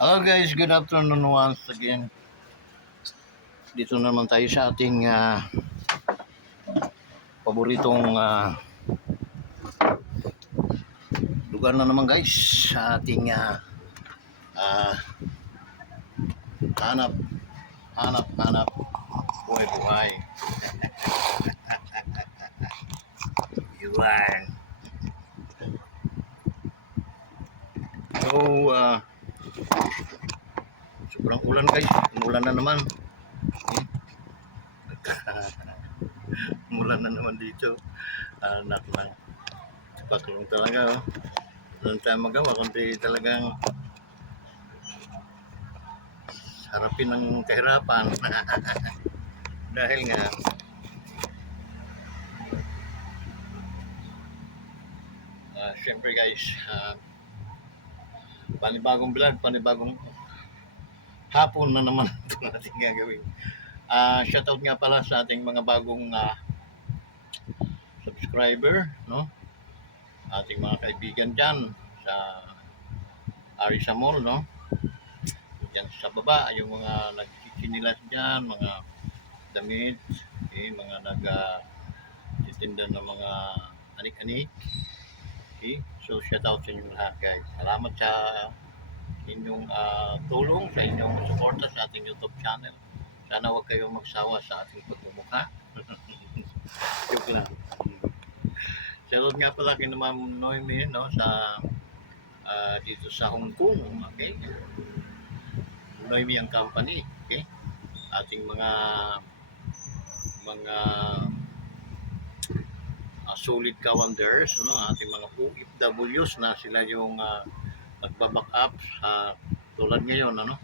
Hello guys, good afternoon once again. Dito naman tayo sa ating paboritong lugar na naman guys. Sa ating ah, hanap, hanap, buhay. Yuan. So, sobrang ulan guys. Umulan na naman. Umulan na naman dito. Anak lang. Paklong talaga. Oh. Walang tayo magawa kundi talagang harapin ng kahirapan. Dahil nga syempre guys, panibagong vlog, panibagong hapon na naman ito natin gagawin. Shoutout nga pala sa ating mga bagong subscriber, no? Ating mga kaibigan dyan sa Arisa Mall, no? Diyan sa baba, yung mga nagkikinilas dyan, mga damit, mga nag-titinda ng mga anik-anik. Okay? So, shoutout sa inyong lahat guys. Salamat sa inyong tulong, sa inyong suporta sa ating YouTube channel. Sana huwag kayong magsawa sa ating pagmumukha. Joke lang. Shoutout nga pala kay Ma'am Noemi, no, sa dito sa Hong Kong, okay? Noemi ang company, okay? Ating mga solid ka-wonders, no? Ating mga OFWs na sila yung nagbaback up tulad ngayon, ano?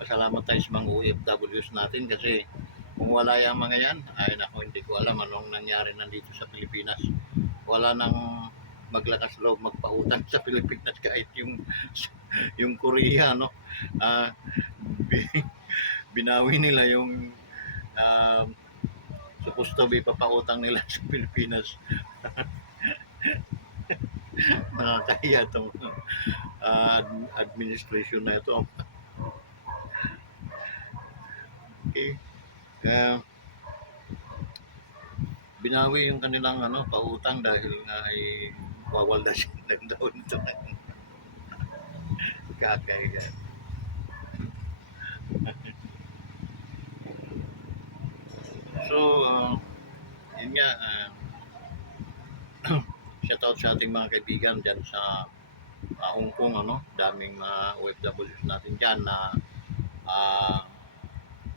Pasalamat tayo sa mga OFWs natin kasi kung wala yung mga yan, ay nako, hindi ko alam anong nangyari nandito sa Pilipinas. Wala nang maglakas loob magpautang sa Pilipinas kahit yung Korea, no? Binawi nila yung supposed to be papautang nila sa Pilipinas. Nakakahiya itong administration na ito. Okay. Binawi yung kanilang pautang dahil nga ay wawaldasin lang daw nito. Kakahiya. So, yun nga, shoutout sa ating mga kaibigan dyan sa Hong Kong, daming OFWs natin dyan na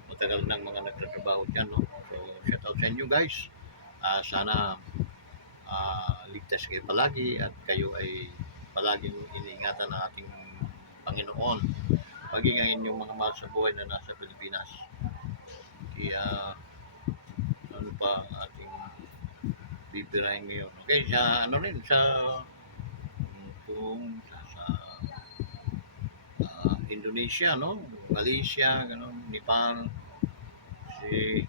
matagal nang mga nagtatrabaho dyan, no? So, shoutout sa inyo guys. Sana ligtas kayo palagi at kayo ay palaging iniingatan ng ating Panginoon. Paging ang inyong mga mahal sa buhay na nasa Pilipinas. Kaya, ano pa ang ating bibirahin ngayon? Okay, sa Indonesia, no? Malaysia, ganun, Nepal, si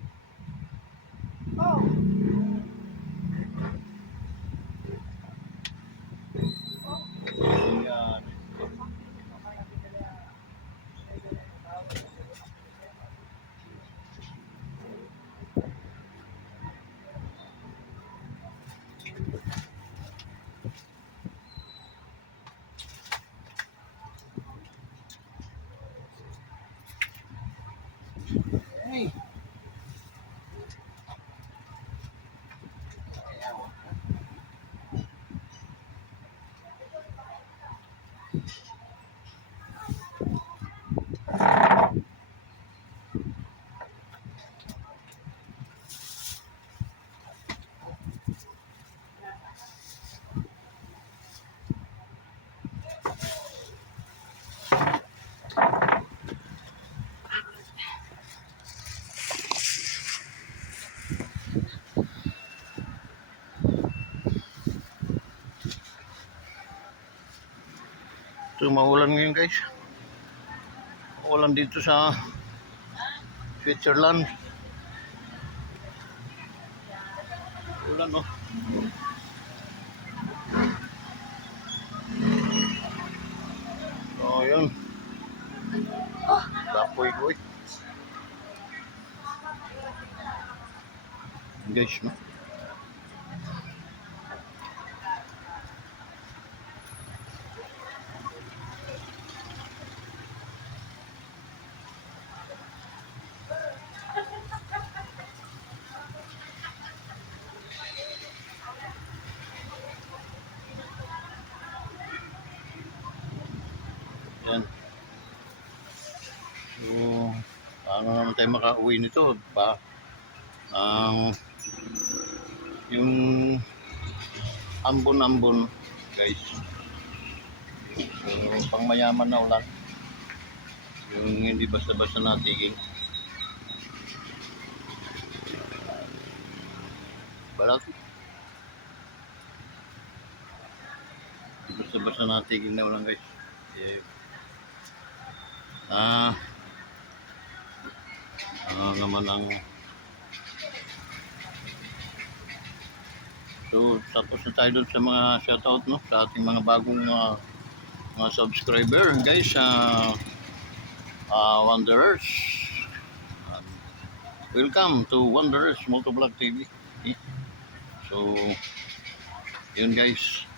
hey. So, maulan ngayon guys. Maulan dito sa Switzerland. Ulan, no? So, yun. guys, no? Yan. So, paano naman tayo makauwi nito? Ba? Ang yung ambon-ambon, guys. So, pang mayaman na ulan. Yung hindi basta-basta natigil. Balat. Hindi basta-basta natigil na ulan, guys. Eh, ah, naman ang so tapos na tayo doon sa mga shoutout, no, sa ating mga bagong mga subscriber, guys, Wanderers. Um, welcome to Wanderers Motovlog TV. Okay? So yun, guys,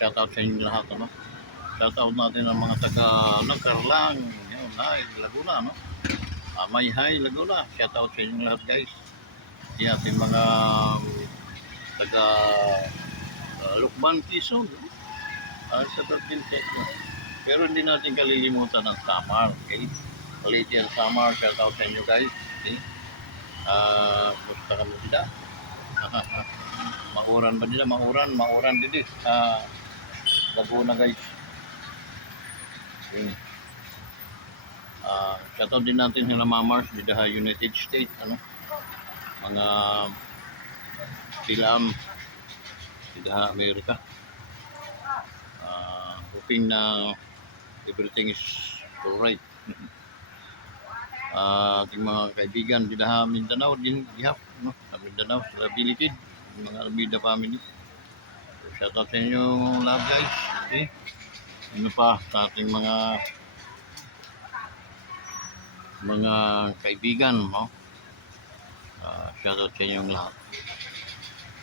shoutout sa inyo lahat, no? Shoutout natin ang mga taga Nagkarlang, yun, Laguna, no? Mayhay, Laguna. Shoutout sa inyo lahat, guys. Yung ating mga taga Lukban, Quezon. Shoutout din sa inyo. Pero hindi natin kalilimutan ng Samar, okay? Palladian Samar, shoutout sa inyo, guys. Okay? Gusto ka mo sila? Mauran ba nila? Mauran din eh. Laguna, guys. Okay. Shoutout din natin sila Mamars di the United States, ano? Mga Pilam di the America. Hoping na everything is alright. Ating mga kaibigan di the Mindanao din, gihap, no? Sa Mindanao, sa Bilikid, mga Albida family. So, shoutout sa inyo lahat, guys. Okay? Ano pa sa ating mga kaibigan, no? Shoutout sa inyong lahat.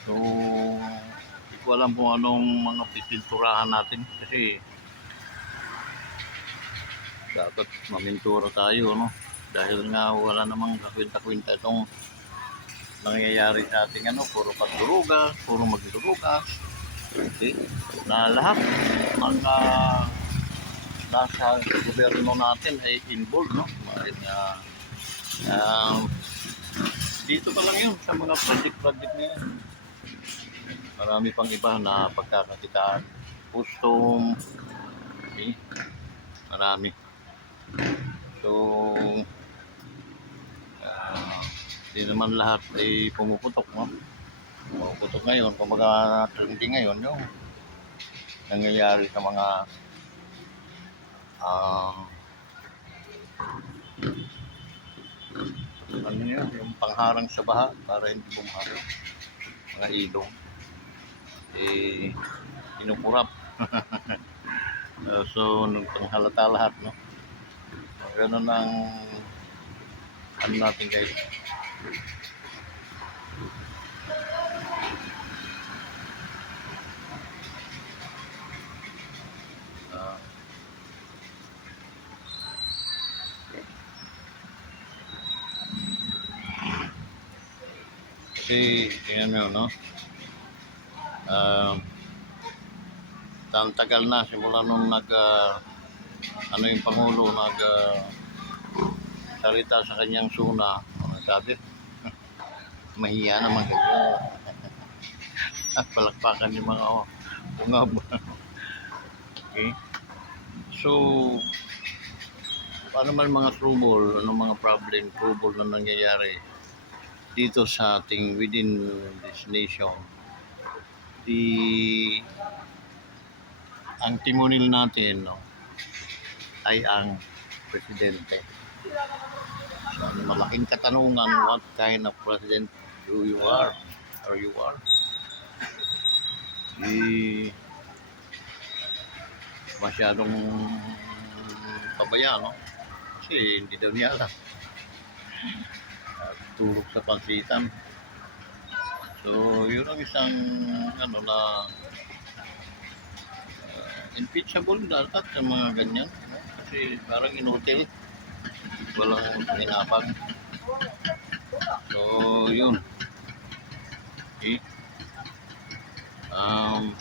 So, hindi ko alam kung anong mga pipinturahan natin kasi dapat mamintura tayo, no? Dahil nga wala namang kakwenta-kwenta itong nangyayari sa ating puro pagduruga, puro magduruga. Okay? Na lahat ng nasa gobyerno natin ay involved, no? Dito pa lang yun sa mga project na yan. Marami pang iba na pagkakakitaan. Custom. Okay? Marami. So, di naman lahat ay pumuputok, no? Pumuputok ngayon, kumbaga trending ngayon yung nangyayari sa mga ano yun, yung pangharang sa baha para hindi bumaha, mga ilong kinukurap. So panghalata lahat, no? Ganun ang ano natin, guys. Kasi tingnan mo, no? Tagal na simula nung yung Pangulo salita sa kanyang suna, sabi mahiya naman kayo. Palakpakan yung mga ungab. Okay, so paano man mga trouble, mga trouble na nangyayari dito sa ating within this nation, ang timonil natin, no, ay ang presidente. So, malaking katanungan, what kind of president do you are or you are? Masyadong pabaya, no? Kasi hindi daw niya alam. Turok sa pansitan. So, yun ang isang ano na impeachable dapat sa mga ganyan. No? Kasi parang inutil, walang inabag. So, yun. Okay. Um,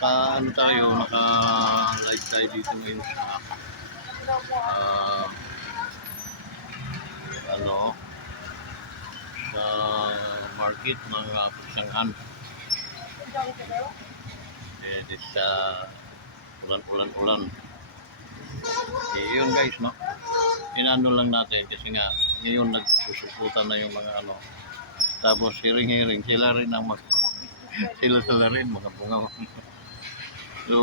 ano tayo, naka live tayo dito ngayon sa uh, ano, sa market ng Pagsanghan. Eh, sa ulan-ulan-ulan. Eh, yun guys, no? Inano lang natin kasi nga ngayon nagsusuputan na yung mga ano. Tapos hiring-hiring, sila rin ang sila rin mga bunga. So,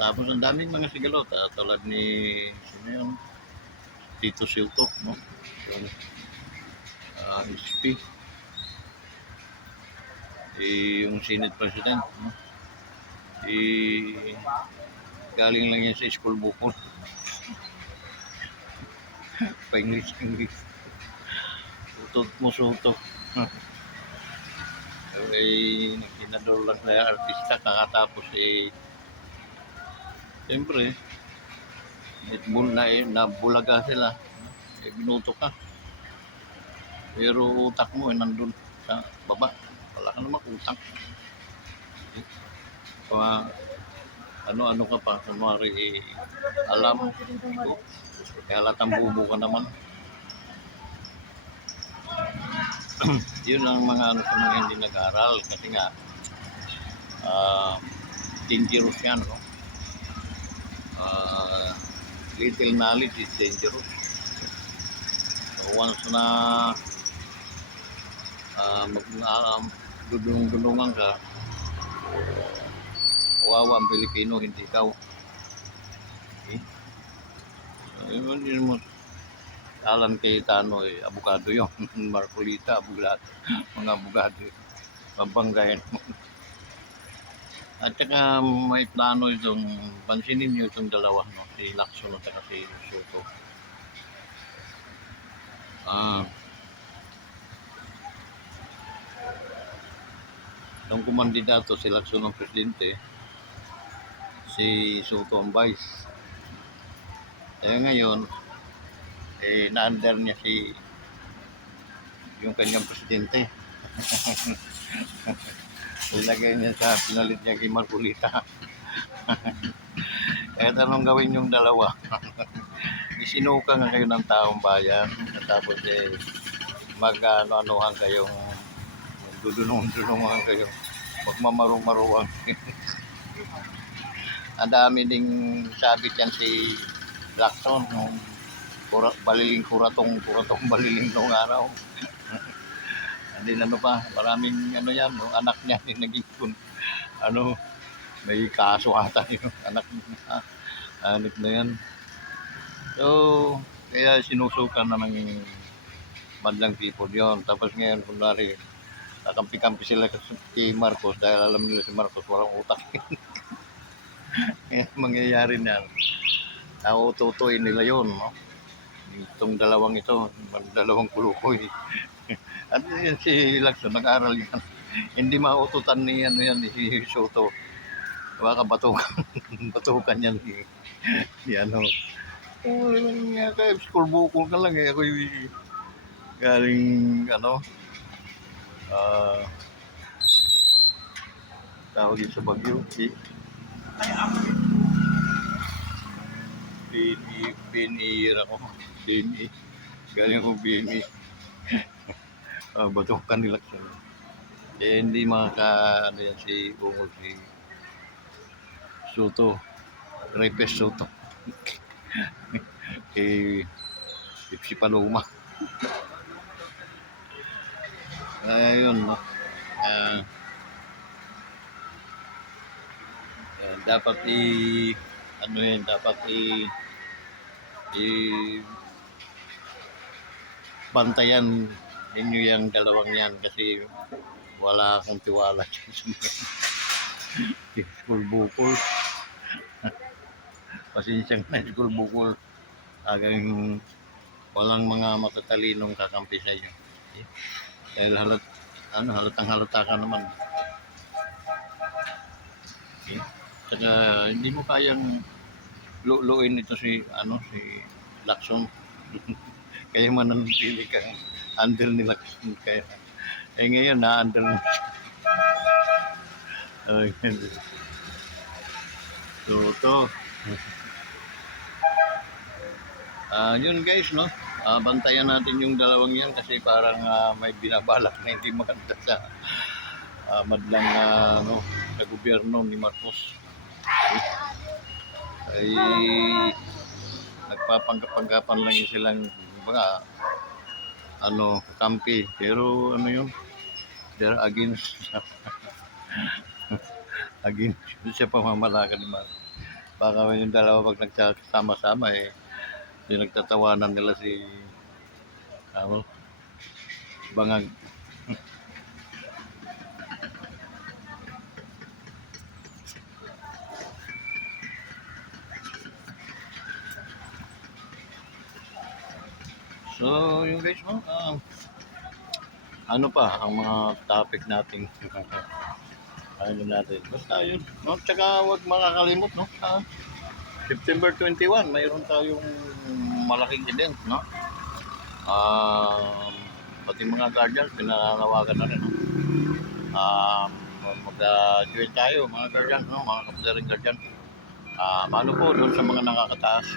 tapos ang daming mga sigalot, tulad ni sino yun? Tito Silto, no? Yung SP, yung Senate President, no? Galing lang yan sa school bukol. Pa-English. Utot mo suto. Eh, nagkinador lang na artista kakatapos siyempre, nabulaga sila. Eh, binuto ka. Pero utak mo nandun sa baba. Wala ka naman utak. Ano-ano ka pa, kunwari alam ko, kaya latang bubo ka naman. Yun ang mga ano sa mga hindi nag-aaral kasi nga dangerous yan, no? Little knowledge is dangerous. So once na dudulungan ka, kawawa ang Pilipino, hindi ikaw. Okay? So, yun mo alam kay Tano, abogado yun. Marcolita, abogado. Mga abogado. Pabanggayan mo. At saka may plano itong, pansinin nyo itong dalawa, no? Si Lacson at saka si Soto. Nung kumandidato si Lacson ng presidente, si Soto ang vice. Kaya ngayon, na-under niya yung kanyang presidente. Ilagay niya pinalit niya kay Marcolita. Kahit anong gawin yung dalawa. Isinuka nga kayo ng taong bayan. Tapos mag-ano-anuhan kayong dudunong-dunungan kayo. Magmamarong-maruang. Ang dami ding sabit yan si Lacson. Baliling kuratong baliling noong araw. Hindi ano pa, maraming ano yan, no? Anak niya naging ano, may kaso ata yung anak na yan. So, kaya sinusukan na ng bandang people yon. Tapos ngayon, kunwari, kakampi-kampi sila kay Marcos dahil alam nila si Marcos walang utak. Mangyayari na, naututuin nila yon, no? Itong dalawang kulukoy. At yan si Lacson, nag-aral yan. Hindi maututan ni si Soto. Baka batukan yan ni ano. Kaya school bukol ka lang ako galing ano, tawag yun sa Bagyo. Pinihira ko. Galing ako BNI. Batukan nila siya. Hindi ano yan si Ungol, si Soto. Repes Soto. Si Paloma. Ayun, no? Dapat bantayan ninyo yung dalawang yan kasi wala akong tiwala sa school bukol. Pasensya na school bukol. Walang mga matatalinong kakampi sa inyo. Dahil halatang halata ka naman. Okay? Saka hindi mo kayang luin ito si Lacson. Kaya mananatili kang under ni Lacson. Kaya, ngayon na-under mo siya. So, yun guys, no? Bantayan natin yung dalawang yan kasi parang may binabalak na hindi maganda sa madlang sa gobyerno ni Marcos. Ay nagpapanggap-panggapan lang yung silang mga kampi, pero yun, they're against against siya pamamalakan ni Marcos. Baka yung dalawa pag nagsama-sama yung nagtatawanan nila si Bangag. So, yung guys mo, ano pa ang mga topic natin natin. Basta yun, no? Tsaka huwag makakalimot, no? September 21, mayroon tayong malaking event, no? Pati mga guardians, pinananawagan na rin, no? Mag-join tayo, mga guardians, no? Mga kapatering guardians. Mano po doon sa mga nakakataas.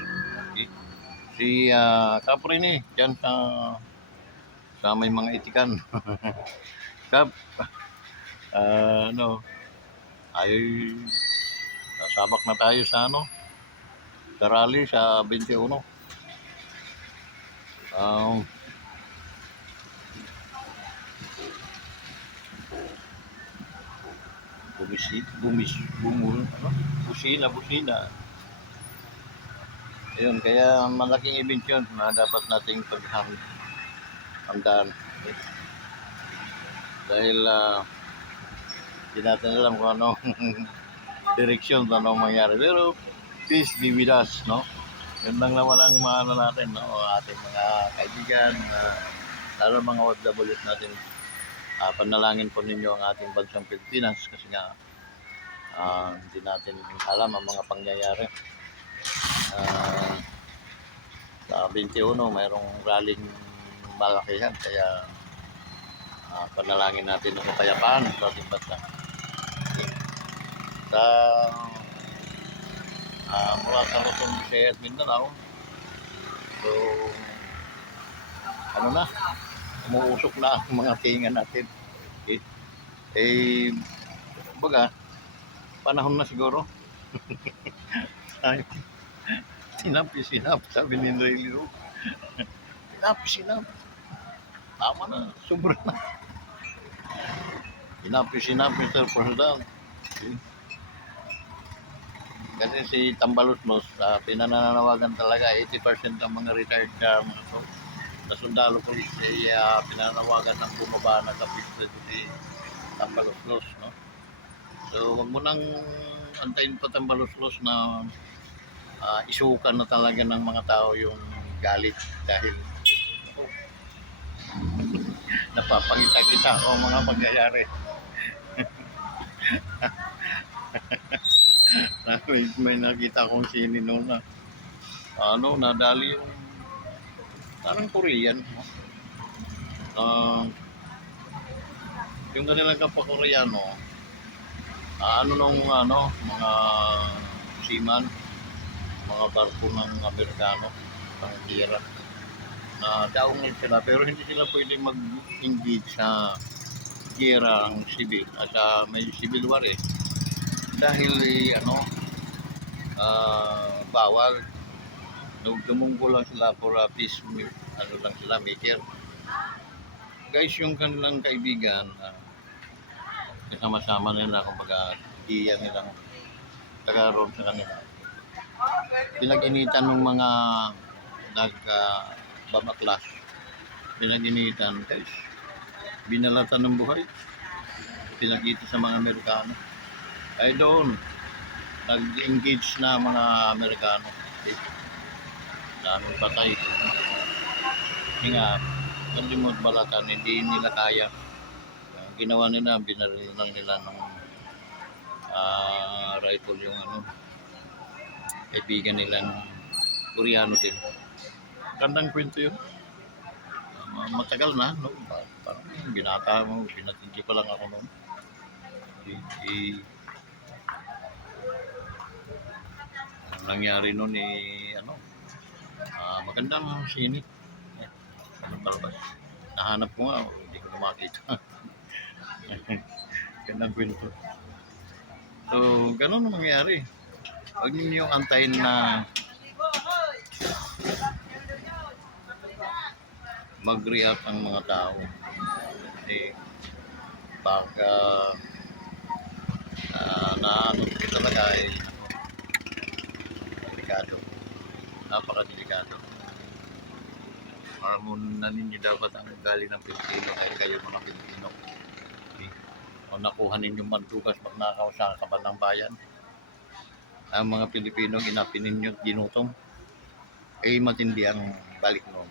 Okay? Si Capri dyan sa may mga itikan. Kap, ay sasabak na tayo sa sa rally sa 21. Busina. Ayun, kaya malaking event yun na dapat nating paghandaan. Okay? Dahil hindi natin alam kung anong direksyon, anong mangyari. Pero peace be with us, no? Yun lang naman ang maano natin, no? Ating mga kaibigan, lalo mga OFWs natin. Panalangin po ninyo ang ating bansang Pilipinas kasi nga hindi natin alam ang mga pangyayari. Sa 21 mayroong rallying malakihan, kaya panalangin natin ang kapayapaan sa ating bansa. Mula sa Luzon, Visayas, Mindanao, so umuusok na ang mga tinga natin. Baga panahon na siguro. Sinap, sabi ni Noelio. Sinap. Tama na, sobra na. Sinap, Mr. President. Kasi si Tambaloslos, pinananawagan talaga, 80% ng mga retired na sundalo police ay pinananawagan ng bumaba na kapitid si Tambaloslos, no? So, wag mo nang antayin pa Tambaloslos na isukan na talaga ng mga tao yung galit dahil napapakita ang mga pangyayari. May nakita kong sinino na nadali yung parang Korean, yung kanilang kapwa-Koreano, mga seaman, mga barko ng Amerikano, pang tira na daungan sila, pero hindi sila pwede mag-engage sa gera ng civil at may civil war dahil bawal. Dumunggo lang sila for a peace, lang sila maker. Guys, yung kanilang kaibigan, kasama-sama nila, kumbaga iyan nilang tagaroon sa kanila. Pinag-initan ng mga babaklas, pinag-initan, guys, binalatan ng buhay, pinakita sa mga Amerikano. Ay doon nag-engage na mga Amerikano, daming patay. Kasi nga Kalimot balatan, hindi nila kaya. Ang ginawa nila, binaril lang nila ng rifle yung ano, kaibigan nila ng Koreano din. Gandang kwento yun. Matagal na, no? Parang binata mo, binatindi pa lang ako noon. Ang nangyari noon ano, magandang sinik. Ano palabas? Nahanap ko nga, hindi ko na makita. Gandang kwento. So, ganun ang mangyayari. Huwag ninyo antayin na mag-react ang mga tao. Kasi pag naano kita talaga ay delikado. Napaka-delikado. Paramunan ninyo dapat ang ugali ng Pilipino ay kayo mga Pilipino. Okay. O nakuha ninyong mandugas pag nakaw sa kabanang bayan. Ang mga Pilipino inapi ninyo at ginutom ay matindi ang balik noon.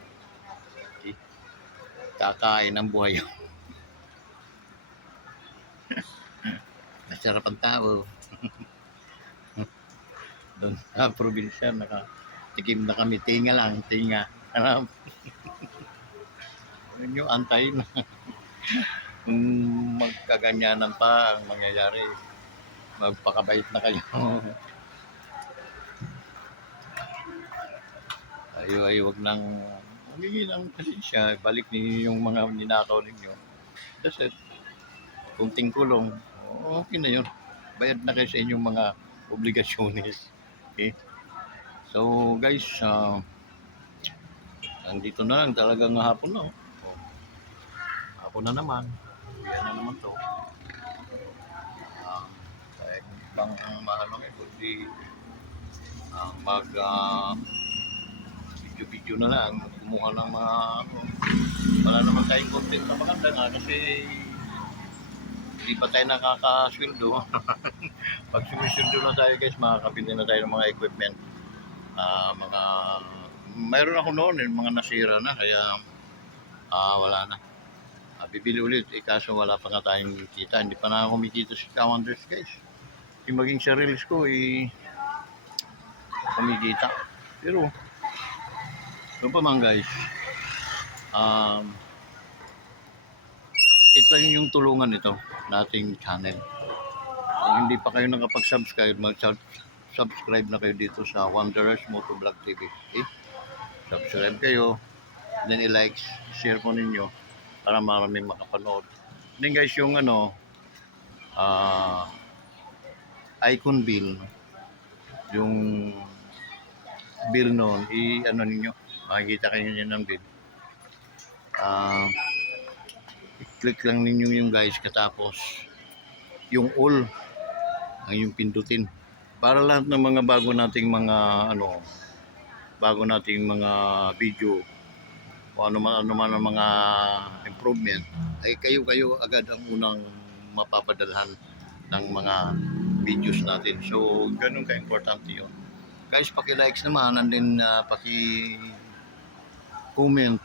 Okay. Kakain ng buhay. Masarap ang tao. Doon sa probinsya, nakatikim na kami, tinga lang, tinga. Ano? Yung antay na kung magkaganyanan pa ang mangyayari, magpakabait na kayo. Ay, wag nang humingi ng pasensya, balik ninyo yung mga ninakaw ninyo. That's it. Kunting kulong, okay na yun. Bayad na kayo sa inyong mga obligasyones. Okay? So guys, andito na lang talagang hapon na. Hapon na naman. Yan na naman to. Kahit bang mahalo eh, kundi mag video-video na lang, kumuha ng mga wala naman tayong content na maganda nga kasi hindi pa tayo nakakasweldo. Pag sumisweldo na tayo guys, makakabili na tayo ng mga equipment. Mayroon ako noon mga nasira na kaya wala na. Bibili ulit kaso wala pa nga tayong kita, hindi pa na ako kumikita sa Cowanders guys. Yung maging sa reels ko kumikita, pero doon pa man guys, ito yung tulungan nito nating channel. Kung hindi pa kayo nakapag-subscribe, mag-subscribe na kayo dito sa Wanderers Motovlog TV. Okay? Subscribe kayo, then i-like, share po ninyo para maraming makapanood. Then guys, yung ano, icon bill, yung bill noon, i-ano ninyo, makikita kayo nyo ng bill. I-click lang ninyo yung guys, katapos yung all ang yung pindutin para lahat ng mga bago nating mga video o ano man ang mga improvement ay kayo agad ang unang mapapadalhan ng mga videos natin. So ganun ka-importante yun guys. Paki-likes naman and then paki-comment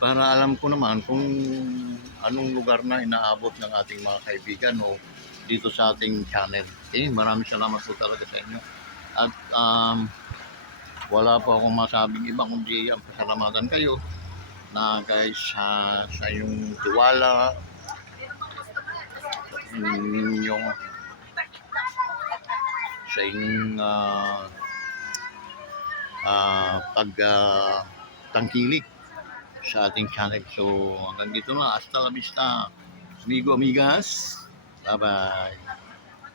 para alam ko naman kung anong lugar na inaabot ng ating mga kaibigan o dito sa ating channel. Okay, maraming salamat po talaga sa inyo. At wala po akong masabing iba kundi ang pasalamatan kayo na guys sa yung tiwala, yung sa inyong pagtangkilik sa ating channel. So hanggang dito na, hasta la vista amigo amigas, bye bye.